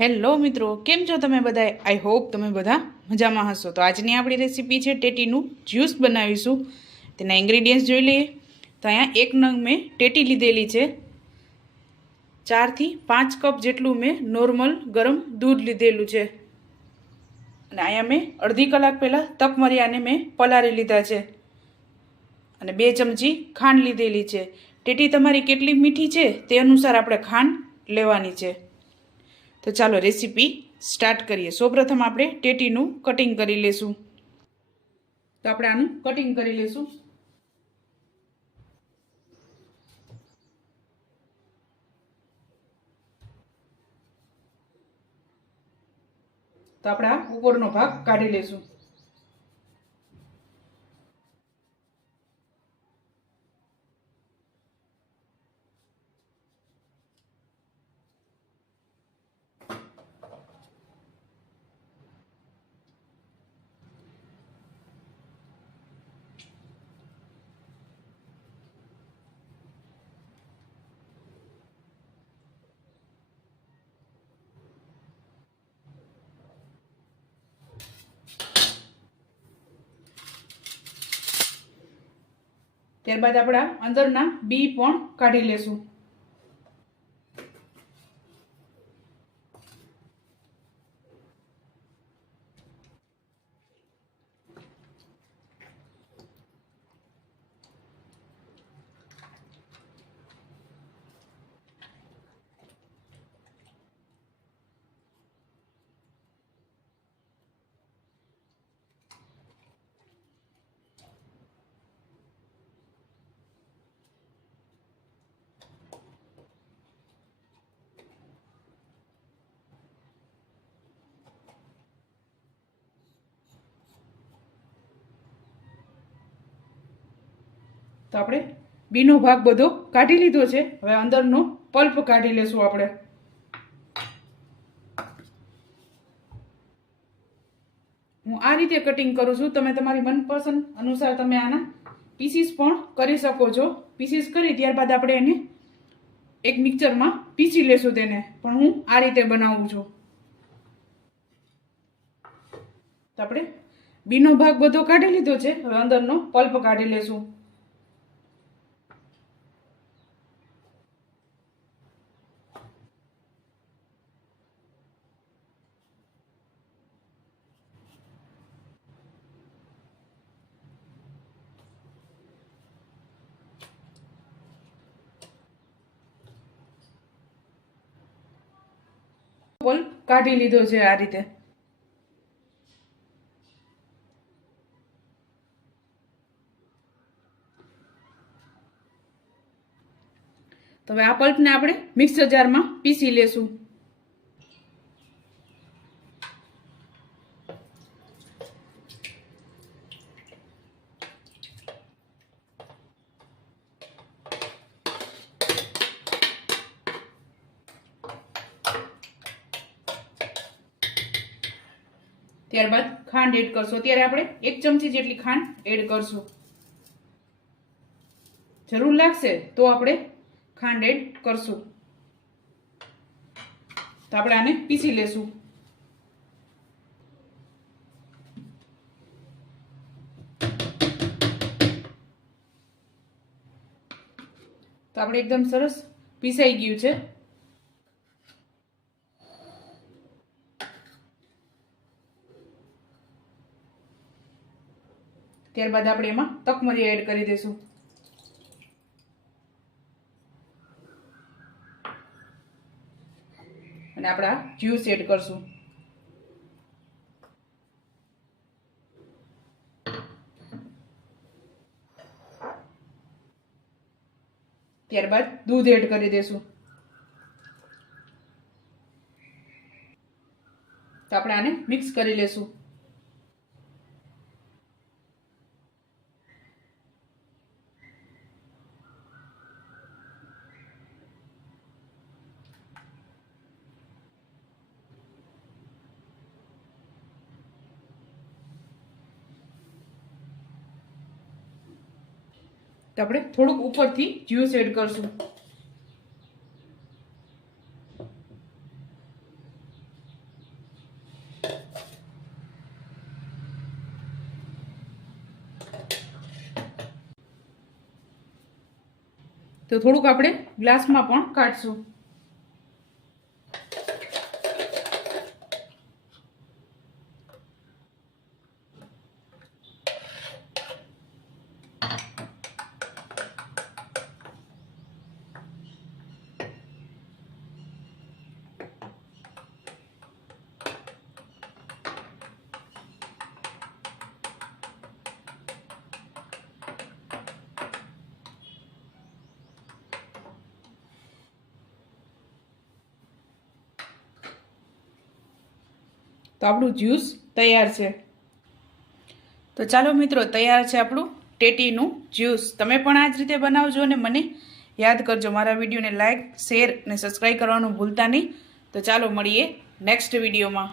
Hello મિત્રો, કેમ છો તમે બધા આઈ હોપ તમે બધા મજામાં હશો. તો આજની આપણી રેસીપી છે ટેટીનું જ્યુસ બનાવીશું. તેના ઇન્ગ્રીડિયન્ટ્સ જોઈ લઈએ. તો અહીંયા એક નંગ મેં ટેટી લીધેલી છે. ચારથી પાંચ કપ જેટલું મેં નોર્મલ ગરમ દૂધ લીધેલું છે. અને અહીંયા મેં અડધી કલાક પહેલાં તકમરિયાને મેં પલાળી લીધા છે. અને બે ચમચી ખાંડ લીધેલી છે. ટેટી તમારી કેટલી મીઠી છે તે અનુસાર આપણે ખાંડ લેવાની છે. તો ચાલો રેસીપી સ્ટાર્ટ કરીએ. સૌપ્રથમ આપણે ટેટીનું કટિંગ કરી લેશું. તો આપણે આનું કટિંગ કરી લેશું. તો આપણે આ ઉપરનો ભાગ કાઢી લેશું. ત્યારબાદ આપણા અંદરના બી પણ કાઢી લેશું. તો આપણે બીનો ભાગ બધો કાઢી લીધો છે. હવે અંદરનો પલ્પ કાઢી લેશું આપણે. હું આ રીતે કટિંગ કરું છું. તમે તમારી મનપસંદ અનુસાર તમે આના પીસીસ પણ કરી શકો છો. પીસીસ કરી ત્યારબાદ આપણે એને એક મિક્સરમાં પીસી લેશું તેને. પણ હું આ રીતે બનાવું છું. આપણે બીનો ભાગ બધો કાઢી લીધો છે. હવે અંદરનો પલ્પ કાઢી લેશું. પલ્પ કાઢી લીધો છે આ રીતે. તો હવે આ પલ્પને આપણે મિક્સર જારમાં પીસી લેશું. ત્યારબાદ ખાંડ એડ કરશું. અત્યારે આપણે એક ચમચી જેટલી ખાંડ એડ કરશું. જરૂર લાગશે તો આપણે ખાંડ એડ કરશું. તો આપણે આને પીસી લેશું. તો આપણે એકદમ સરસ પીસાઈ ગયું છે. ત્યારબાદ આપણે એમાં તકમરી એડ કરી દઈશું. અને આપણા જ્યુસ એડ કરશું. ત્યારબાદ દૂધ એડ કરી દઈશું. તો આપણે આને મિક્સ કરી લેશું. આપણે થોડુંક ઉપરથી જ્યુસ એડ કરશું. તો થોડુંક આપણે ગ્લાસમાં પણ કાઢશું. તો આપણું જ્યુસ તૈયાર છે. તો ચાલો મિત્રો, તૈયાર છે આપણું ટેટીનું જ્યુસ. તમે પણ આ જ રીતે બનાવજો અને મને યાદ કરજો. મારા વિડીયોને લાઇક શેર અને સબસ્ક્રાઈબ કરવાનું ભૂલતા નહીં. તો ચાલો મળીએ નેક્સ્ટ વિડીયોમાં